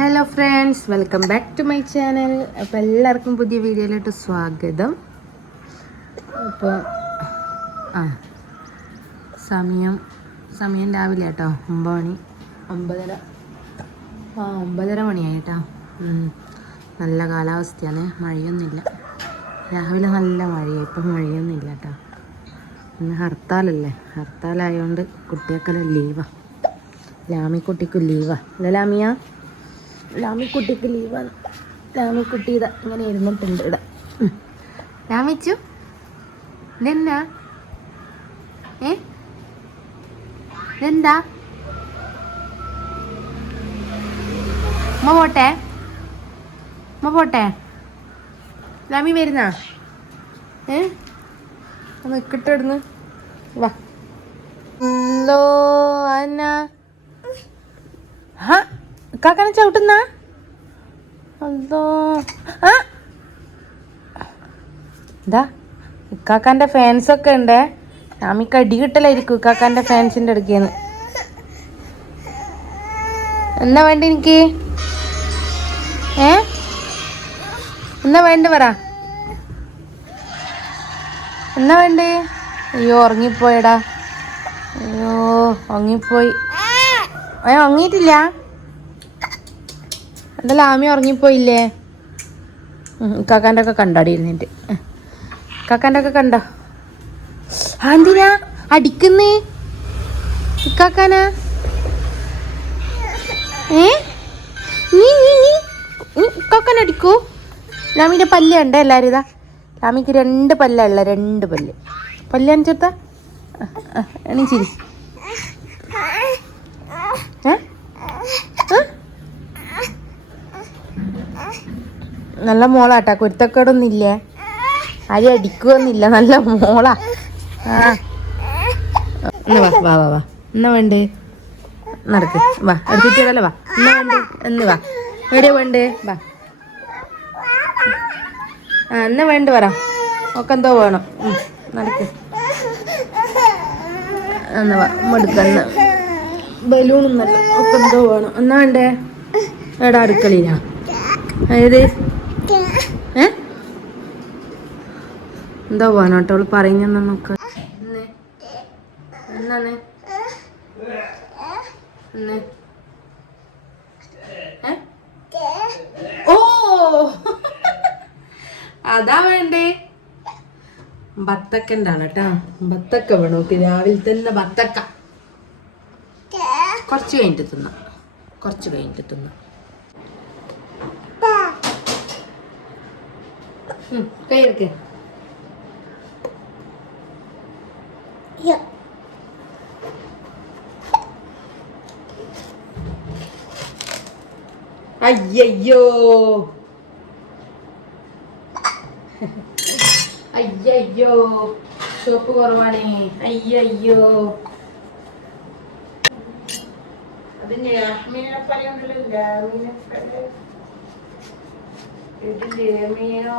Hello friends welcome back to my channel അപ്പോൾ എല്ലാവർക്കും പുതിയ വീഡിയോയിലോട്ട് സ്വാഗതം. അപ്പോൾ ആ സമയം സമയം രാവിലെ കേട്ടോ ഒമ്പത് മണി ഒമ്പതര ആ ഒമ്പതര മണിയായി കേട്ടോ നല്ല കാലാവസ്ഥയാണ്. മഴയൊന്നുമില്ല. രാവിലെ നല്ല മഴയാണ് ഇപ്പം മഴയൊന്നുമില്ല കേട്ടോ. ഇന്ന് ഹർത്താലല്ലേ? ഹർത്താലായതുകൊണ്ട് കുട്ടികൾക്കെല്ലാം ലീവാണ് ലാമിക്കുട്ടിക്ക് ലീവാണ് അല്ല ലാമിയ? ലാമിക്കുട്ടിക്ക് ലീവാണ് ലാമിക്കുട്ടി ഇതാ ഇങ്ങനെ ഇരുന്നിട്ടുണ്ട് ഉം. ലാമിച്ചു? ഇതെന്നാ ഏ? ഇതെന്താ? ഉമ്മ പോട്ടെ? ഉമ്മ പോട്ടെ? ലാമി വരുന്ന? ഏ? നിൽക്കട്ടെ ഇടുന്ന് വാ. ഹലോ കാക്കനെ ചവിട്ടുന്ന? അതോ ആ. ഇക്കാക്കാന്റെ ഫാൻസൊക്കെ ഉണ്ട്. ആമിക്ക് അടി കിട്ടലായിരിക്കും ഇക്കാക്കാന്റെ ഫാൻസിന്റെ അടുക്കേന്ന്. എന്നാ വേണ്ട എനിക്ക്? ഏ? എന്നാ വേണ്ട പറ. എന്നാ വേണ്ട? അയ്യോ ഉറങ്ങിപ്പോയടാ. അയ്യോ ഉറങ്ങിപ്പോയി. ഏ ഉറങ്ങിയിട്ടില്ല? എന്താ ലാമി ഉറങ്ങിപ്പോയില്ലേ? കാക്കാന്റെ ഒക്കെ കണ്ടാടി കാക്കാന്റെ ഒക്കെ കണ്ടോ? ആ എന്തിനാ? അടിക്കുന്നേ? കാക്കാനാ ഏ? നീ നീ നീ ഇക്കാക്കൻ ലാമിന്റെ പല്ല് ഉണ്ട് എല്ലാവരും ഇതാ? ലാമിക്ക് രണ്ട് പല്ലുള്ള രണ്ട് പല്ല്. പല്ല് കാണിച്ചെടുത്ത? എണീച്ചിരി. ഏ ഏ? നല്ല മോളാട്ടാ കുരുത്തക്കേടൊന്നും ഇല്ലേ അരി അടിക്കുവന്നില്ല നല്ല മോളാ. ആ. വാ വാ വാ വാ. എന്നാ വേണ്ടേ? നടക്ക്. വാ എടുത്തിട്ടല്ലേ വാ. എന്നാ വേണ്ടേ? എന്ന് വാ. എവിടെയാ വേണ്ടേ വാ. ആ എന്നാ വേണ്ട പറ. ഒക്കെ എന്തോ വേണം. നടക്ക്. എന്നാ വാ മടുക്കന്ന ബലൂണൊന്നല്ല ഒക്കെ എന്തോ വേണം. എന്നാ വേണ്ടേ? എടാ അടുക്കളയിലാ. ഏത് ഏ? എന്താ കേട്ടോ? അവൾ പറയുന്ന നോക്ക. എന്നാണ് ഓ! അതാ വേണ്ടേ. ബത്തക്കണ്ടാണ് കേട്ടാ. ബത്തക്ക വേണോ. രാവിലെ തന്നെ ബത്തക്ക. കുറച്ച് കഴിഞ്ഞിട്ട് തിന്നാം. കുറച്ച് കഴിഞ്ഞിട്ട് തിന്നാം. ഉം, കൈ എടുക്ക് അയ്യോ ഷോപ്പ് കുറവാണേ. അയ്യോ അത് ഞാമീനപ്പറയുണ്ടല്ലോ ജാമീനപ്പഴ ഇത് ജേമിയോ ജേമിയോ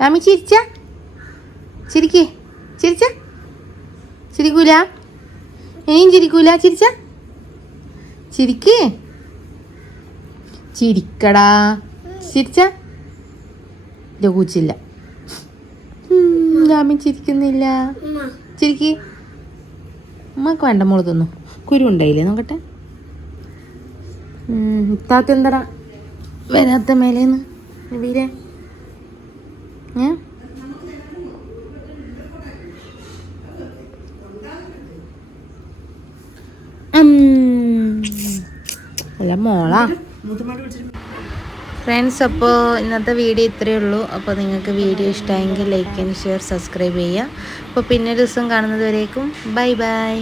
രാമി ചിരിച്ച? ചിരിക്കേ. ചിരിച്ച? ചിരിക്കൂല? ഇനിയും ചിരിക്കൂല? ചിരിച്ച? ചിരിക്കേ. ചിരിക്കടാ. ചിരിച്ച? ലഘൂച്ചില്ല രാമി ചിരിക്കുന്നില്ല. ചിരിക്ക്. ഉമ്മക്ക് വേണ്ട മോൾ തിന്നു. കുരു ഉണ്ടായില്ലേ നോക്കട്ടെ. എന്തടാ? വരാത്ത മേലേന്ന്. വീരെ ഏ. അല്ല മോളാ. ഫ്രണ്ട്സ് അപ്പോൾ ഇന്നത്തെ വീഡിയോ ഇത്രയേ ഉള്ളൂ. അപ്പോൾ നിങ്ങൾക്ക് വീഡിയോ ഇഷ്ടമായെങ്കിൽ ലൈക്ക് ആൻഡ് ഷെയർ സബ്സ്ക്രൈബ് ചെയ്യുക. അപ്പോൾ പിന്നെ ദിവസം കാണുന്നത് വരേക്കും. Bye bye